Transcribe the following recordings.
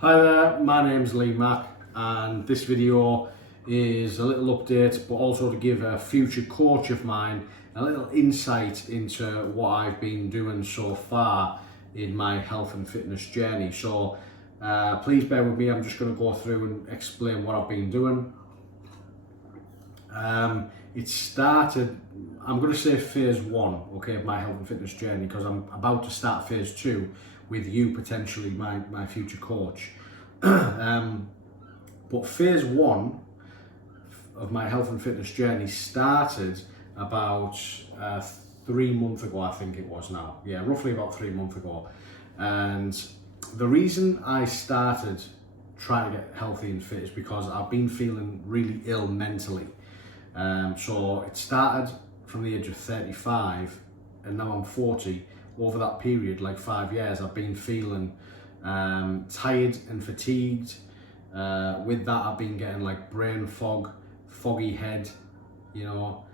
Hi there, my name's Lee Mack, and this video is a little update but also to give a future coach of mine a little insight into what I've been doing so far in my health and fitness journey. So please bear with me, I'm just going to go through and explain what I've been doing. It started, I'm going to say phase one, okay, of my health and fitness journey, because I'm about to start phase two with you potentially, my future coach. But phase one of my health and fitness journey started about 3 months ago, I think it was now. Yeah, roughly about 3 months ago. And the reason I started trying to get healthy and fit is because I've been feeling really ill mentally. So it started from the age of 35 and now I'm 40. Over that period, like 5 years, I've been feeling tired and fatigued. With that, I've been getting like brain fog, foggy head, you know,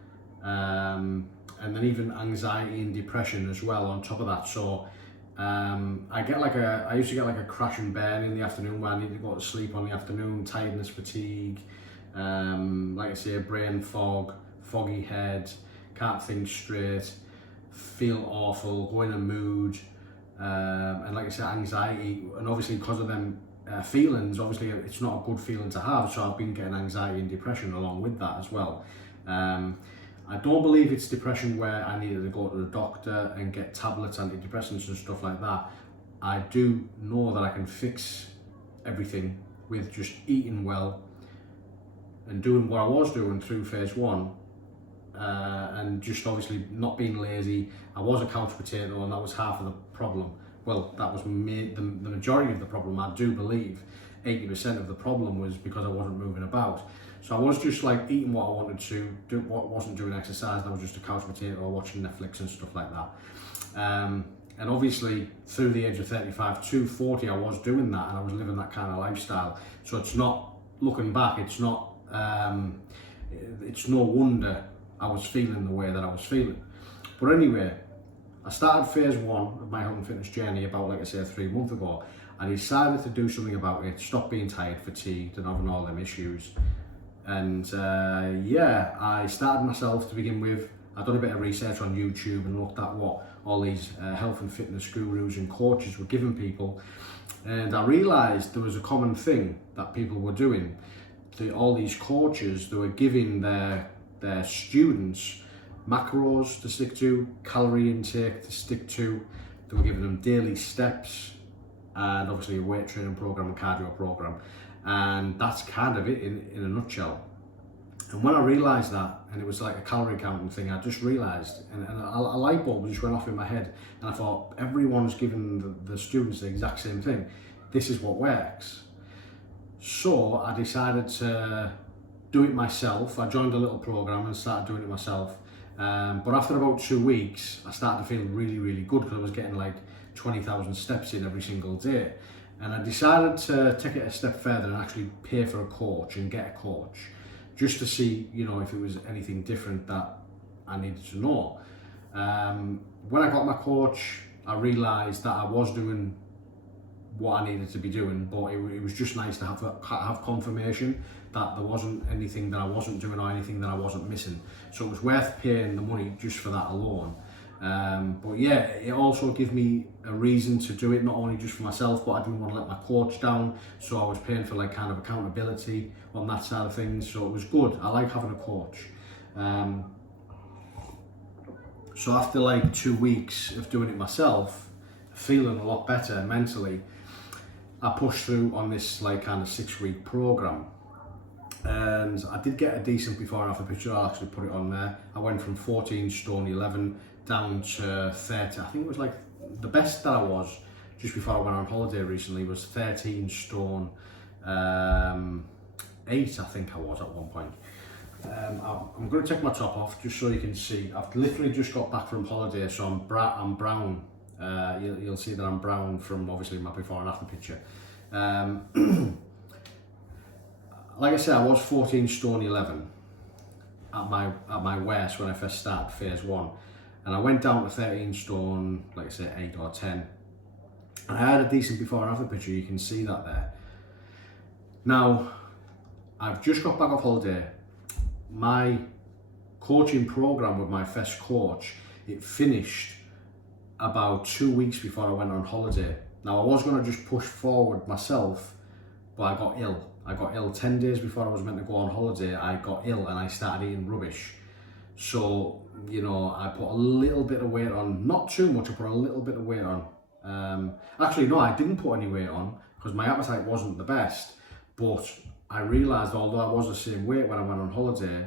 and then even anxiety and depression as well on top of that. So I used to get like a crash and burn in the afternoon where I need to go to sleep on the afternoon, tiredness, fatigue, like I say, brain fog, foggy head, can't think straight, feel awful, go in a mood, and like I said, anxiety. And obviously because of them feelings, obviously it's not a good feeling to have, so I've been getting anxiety and depression along with that as well. I don't believe it's depression where I needed to go to the doctor and get tablets, antidepressants and stuff like that. I do know that I can fix everything with just eating well and doing what I was doing through phase one, and just obviously not being lazy. I was a couch potato and that was half of the problem. Well, that was the majority of the problem. I do believe 80% of the problem was because I wasn't moving about. So I was just like eating what I wanted to, wasn't doing exercise, and I was just a couch potato watching Netflix and stuff like that. And obviously through the age of 35 to 40, I was doing that and I was living that kind of lifestyle. So it's not, looking back, it's not, it's no wonder I was feeling the way that I was feeling. But anyway, I started phase one of my health and fitness journey about, like I said, 3 months ago. I decided to do something about it, stop being tired, fatigued, and having all them issues. And yeah, I started myself to begin with. I've done a bit of research on YouTube and looked at what all these health and fitness gurus and coaches were giving people. And I realised there was a common thing that people were doing. All these coaches, they were giving their students macros to stick to, calorie intake to stick to. They were giving them daily steps and obviously a weight training program and cardio program. And that's kind of it in a nutshell. And when I realised that, and it was like a calorie counting thing, I just realised, and a light bulb just went off in my head, and I thought, everyone's giving the students the exact same thing. This is what works. So I decided to do it myself. I joined a little program and started doing it myself. But after about 2 weeks, I started to feel really, really good because I was getting like 20,000 steps in every single day. And I decided to take it a step further and actually pay for a coach and get a coach, just to see, you know, if it was anything different that I needed to know. When I got my coach, I realised that I was doing what I needed to be doing, but it was just nice to have confirmation that there wasn't anything that I wasn't doing or anything that I wasn't missing. So it was worth paying the money just for that alone. But yeah, it also gave me a reason to do it, not only just for myself, but I didn't want to let my coach down, so I was paying for like kind of accountability on that side of things. So it was good. I like having a coach. So after like 2 weeks of doing it myself, feeling a lot better mentally, I pushed through on this like kind of 6-week program. And I did get a decent before and after picture. I'll actually put it on there. I went from 14 stone 11 down to 30. I think it was like the best that I was just before I went on holiday recently was 13 stone 8, I think I was at one point. I'm going to take my top off just so you can see. I've literally just got back from holiday, so I'm brown. You'll see that I'm brown from obviously my before and after picture. Like I said, I was 14 stone 11 at my worst when I first started phase one, and I went down to 13 stone, like I say, 8 or 10. And I had a decent before and after picture, you can see that there. Now, I've just got back off holiday. My coaching program with my first coach, it finished about 2 weeks before I went on holiday. Now, I was going to just push forward myself, but I got ill. I got ill 10 days before I was meant to go on holiday. I got ill and I started eating rubbish. So, you know, I put a little bit of weight on, not too much, I put a little bit of weight on. Actually, no, I didn't put any weight on because my appetite wasn't the best, but I realised although I was the same weight when I went on holiday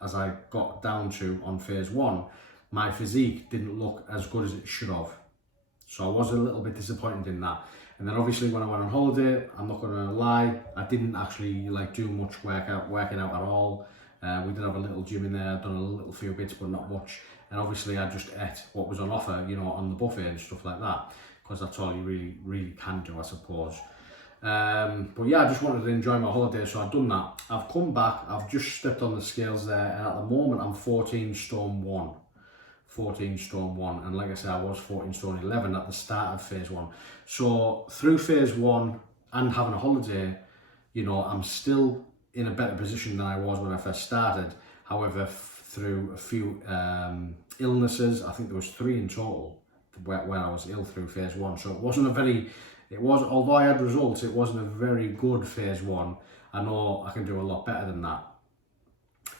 as I got down to on phase 1, my physique didn't look as good as it should have. So I was a little bit disappointed in that. And then obviously when I went on holiday, I'm not going to lie, I didn't actually like do much working out at all. We did have a little gym in there, done a little few bits, but not much. And obviously I just ate what was on offer, you know, on the buffet and stuff like that, because that's all you really can do, I suppose. But yeah, I just wanted to enjoy my holiday, so I've done that. I've come back, I've just stepped on the scales there, and at the moment I'm 14 stone 1. 14 stone 1, and like I said, I was 14 stone 11 at the start of phase 1. So through phase 1 and having a holiday, you know, I'm still in a better position than I was when I first started. However, through a few illnesses, I think there was 3 in total where I was ill through phase 1. So although I had results, it wasn't a very good phase 1. I know I can do a lot better than that.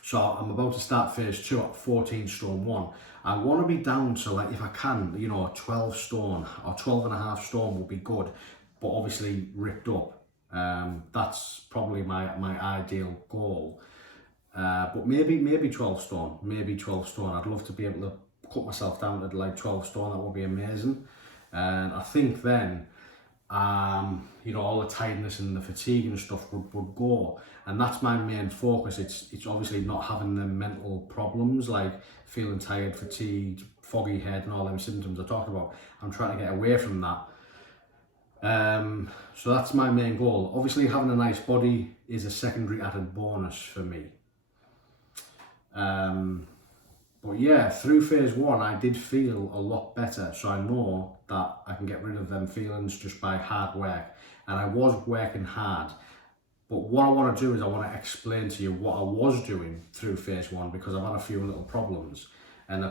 So I'm about to start phase 2 at 14 stone 1. I want to be down to, like, if I can, you know, 12 stone or 12 and a half stone would be good, but obviously ripped up. That's probably my ideal goal. But maybe 12 stone, maybe 12 stone. I'd love to be able to cut myself down to like 12 stone. That would be amazing. And I think then, you know, all the tiredness and the fatigue and stuff would go, and that's my main focus. It's obviously not having the mental problems like feeling tired, fatigued, foggy head and all them symptoms I talked about. I'm trying to get away from that. So that's my main goal. Obviously having a nice body is a secondary added bonus for me. But yeah, through phase 1, I did feel a lot better. So I know that I can get rid of them feelings just by hard work. And I was working hard. But what I want to do is I want to explain to you what I was doing through phase 1, because I've had a few little problems. And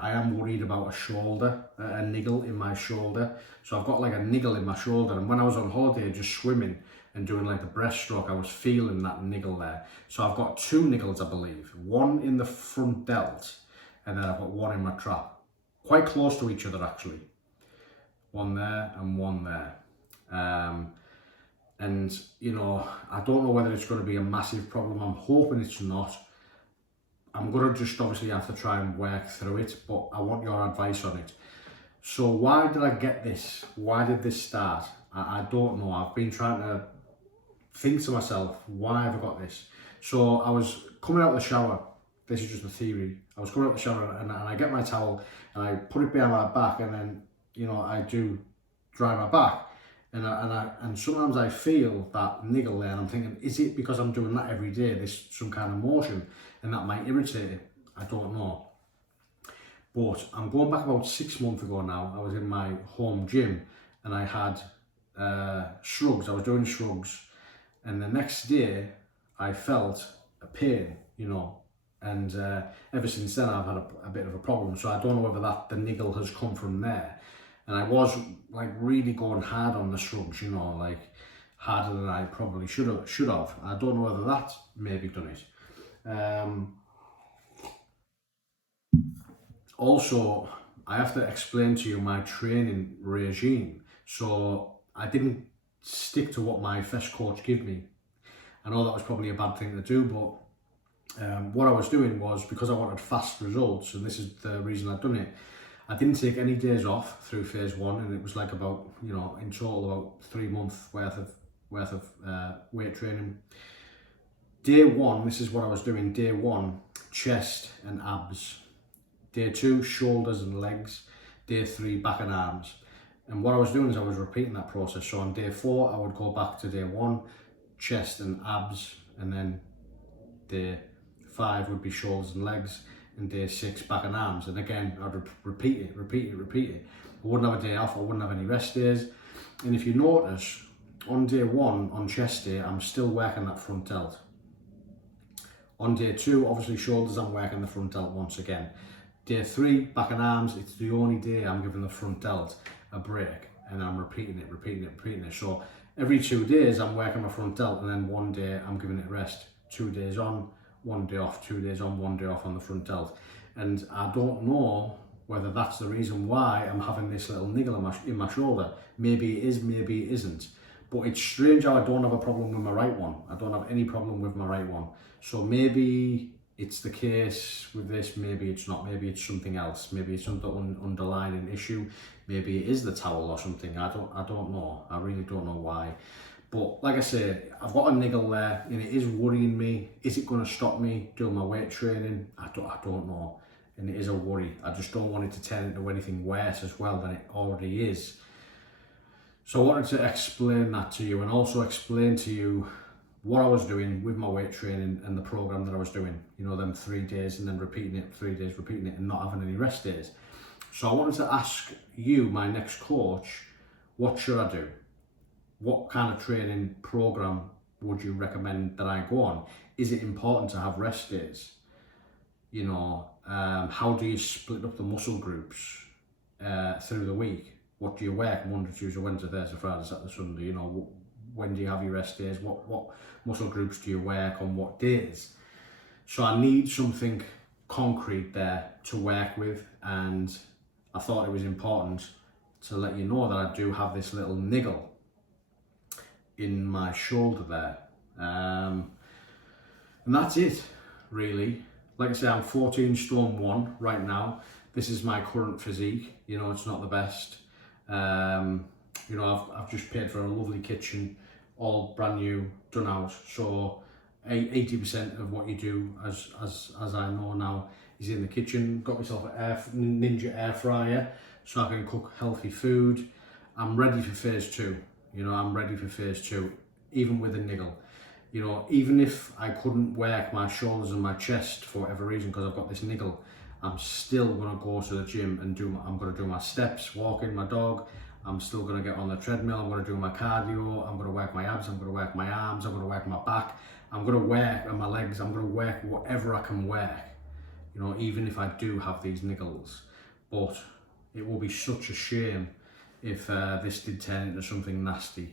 I am worried about a shoulder, a niggle in my shoulder. So I've got like a niggle in my shoulder. And when I was on holiday just swimming and doing like the breaststroke, I was feeling that niggle there. So I've got 2 niggles, I believe. One in the front delt, and then I've got one in my trap. Quite close to each other, actually. One there and one there. And, you know, I don't know whether it's going to be a massive problem. I'm hoping it's not. I'm going to just obviously have to try and work through it, but I want your advice on it. So why did I get this? Why did this start? I don't know. I've been trying to think to myself, why have I got this? So I was coming out of the shower. This is just a theory. I was coming out of the shower and I get my towel and I put it behind my back, and then, you know, I do dry my back. And sometimes I feel that niggle there, and I'm thinking, is it because I'm doing that every day, this some kind of motion, and that might irritate it? I don't know. But I'm going back about 6 months ago now. I was in my home gym and I had shrugs. I was doing shrugs, and the next day I felt a pain, you know, and ever since then I've had a bit of a problem. So I don't know whether the niggle has come from there. And I was like really going hard on the shrugs, you know, like harder than I probably should have. I don't know whether that maybe done it. Also, I have to explain to you my training regime. So I didn't stick to what my first coach gave me. I know that was probably a bad thing to do, but what I was doing was, because I wanted fast results, and this is the reason I've done it, I didn't take any days off through phase 1, and it was like about, you know, in total about 3 months worth of weight training. Day 1, this is what I was doing. Day 1, chest and abs. Day 2, shoulders and legs. Day 3, back and arms. And what I was doing is I was repeating that process. So on day 4, I would go back to day 1, chest and abs, and then day 5 would be shoulders and legs, and day 6 back and arms. And again, I'd repeat it. I wouldn't have a day off, I wouldn't have any rest days. And if you notice, on day 1, on chest day, I'm still working that front delt. On day 2, obviously shoulders, I'm working the front delt once again. Day 3, back and arms, it's the only day I'm giving the front delt a break, and I'm repeating it. So every 2 days I'm working my front delt, and then one day I'm giving it rest. 2 days on, 1 day off, 2 days on, 1 day off on the front delt. And I don't know whether that's the reason why I'm having this little niggle in my shoulder. Maybe it is, maybe it isn't. But it's strange how I don't have a problem with my right one. I don't have any problem with my right one. So maybe it's the case with this, maybe it's not, maybe it's something else. Maybe it's some underlying issue. Maybe it is the towel or something. I don't know. I really don't know why. But like I say, I've got a niggle there and it is worrying me. Is it going to stop me doing my weight training? I don't know. And it is a worry. I just don't want it to turn into anything worse as well than it already is. So I wanted to explain that to you, and also explain to you what I was doing with my weight training and the program that I was doing. You know, them 3 days and then repeating it, 3 days repeating it, and not having any rest days. So I wanted to ask you, my next coach, what should I do? What kind of training program would you recommend that I go on? Is it important to have rest days? You know, how do you split up the muscle groups through the week? What do you work? Monday, Tuesday, Wednesday, Thursday, Friday, Saturday, Sunday? You know, when do you have your rest days? What muscle groups do you work on what days? So I need something concrete there to work with, and I thought it was important to let you know that I do have this little niggle in my shoulder there. And that's it, really. Like I say, I'm 14 stone 1 right now. This is my current physique. You know, it's not the best. You know, I've just paid for a lovely kitchen, all brand new, done out. So 80% of what you do, as I know now, is in the kitchen. Got myself an Ninja air fryer so I can cook healthy food. I'm ready for phase 2. You know, I'm ready for phase 2, even with a niggle. You know, even if I couldn't work my shoulders and my chest for whatever reason because I've got this niggle, I'm still going to go to the gym and I'm going to do my steps, walking my dog. I'm still going to get on the treadmill. I'm going to do my cardio. I'm going to work my abs. I'm going to work my arms. I'm going to work my back. I'm going to work on my legs. I'm going to work whatever I can work, you know, even if I do have these niggles. But it will be such a shame if this did turn into something nasty.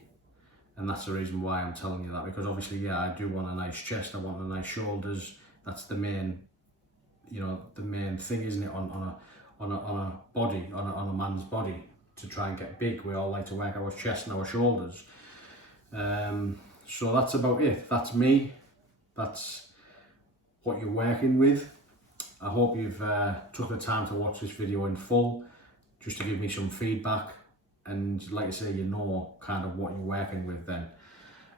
And that's the reason why I'm telling you that, because obviously, yeah, I do want a nice chest. I want the nice shoulders. That's the main, you know, the main thing, isn't it, on a body, on a man's body, to try and get big. We all like to work our chest and our shoulders. So that's about it. That's me. That's what you're working with. I hope you've took the time to watch this video in full, just to give me some feedback. And like I say, you know kind of what you're working with then.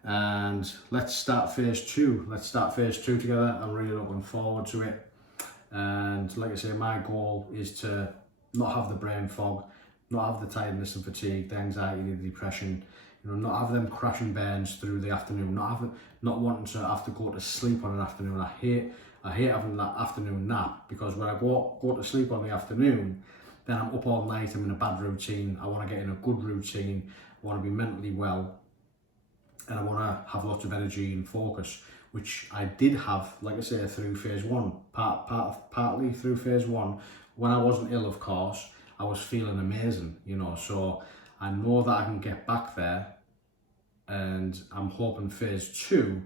And let's start phase 2. Let's start phase 2 together. I'm really looking forward to it. And like I say, my goal is to not have the brain fog, not have the tiredness and fatigue, the anxiety, the depression, you know, not have them crashing burns through the afternoon, not wanting to have to go to sleep on an afternoon. I hate having that afternoon nap, because when I go to sleep on the afternoon, then I'm up all night, I'm in a bad routine. I want to get in a good routine, I want to be mentally well, and I want to have lots of energy and focus, which I did have, like I say, through phase 1, partly through phase 1. When I wasn't ill, of course, I was feeling amazing, you know, so I know that I can get back there, and I'm hoping phase 2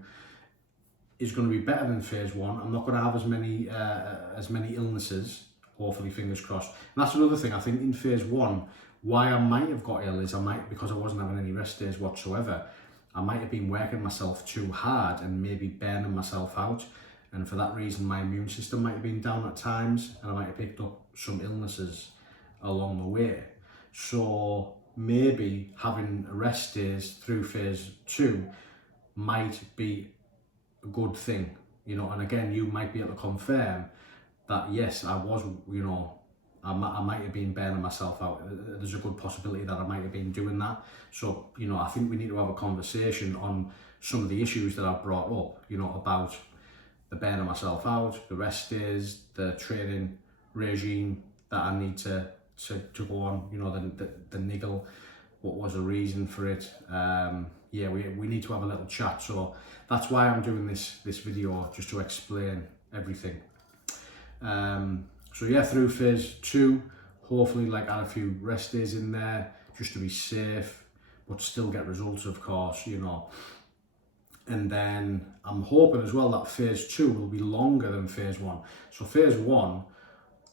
is going to be better than phase 1. I'm not going to have as many illnesses, hopefully, fingers crossed. And that's another thing, I think in phase 1, why I might have got ill is because I wasn't having any rest days whatsoever. I might have been working myself too hard and maybe burning myself out. And for that reason, my immune system might have been down at times, and I might have picked up some illnesses along the way. So maybe having rest days through phase 2 might be a good thing, you know. And again, you might be able to confirm that yes, I was, you know, I might have been burning myself out. There's a good possibility that I might have been doing that. So, you know, I think we need to have a conversation on some of the issues that I've brought up, you know, about the burning myself out, the rest days, the training regime that I need to go on, you know, the niggle, what was the reason for it. Yeah, we need to have a little chat, so that's why I'm doing this video, just to explain everything. So yeah, through phase 2, hopefully like add a few rest days in there just to be safe, but still get results, of course, you know. And then I'm hoping as well that phase 2 will be longer than phase 1. So phase 1,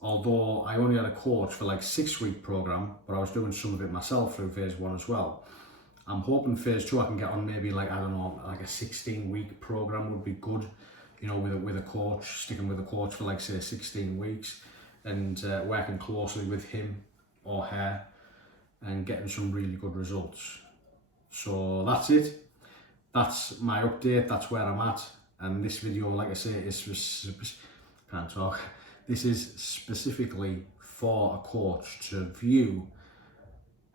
although I only had a coach for like 6-week program, but I was doing some of it myself through phase 1 as well. I'm hoping phase 2 I can get on maybe like, I don't know, like a 16-week program would be good, you know, with a coach, sticking with a coach for like say 16 weeks and working closely with him or her and getting some really good results. So that's it. That's my update, that's where I'm at. And this video, like I say, can't talk. This is specifically for a coach to view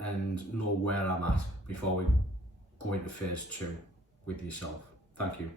and know where I'm at before we go into phase 2 with yourself. Thank you.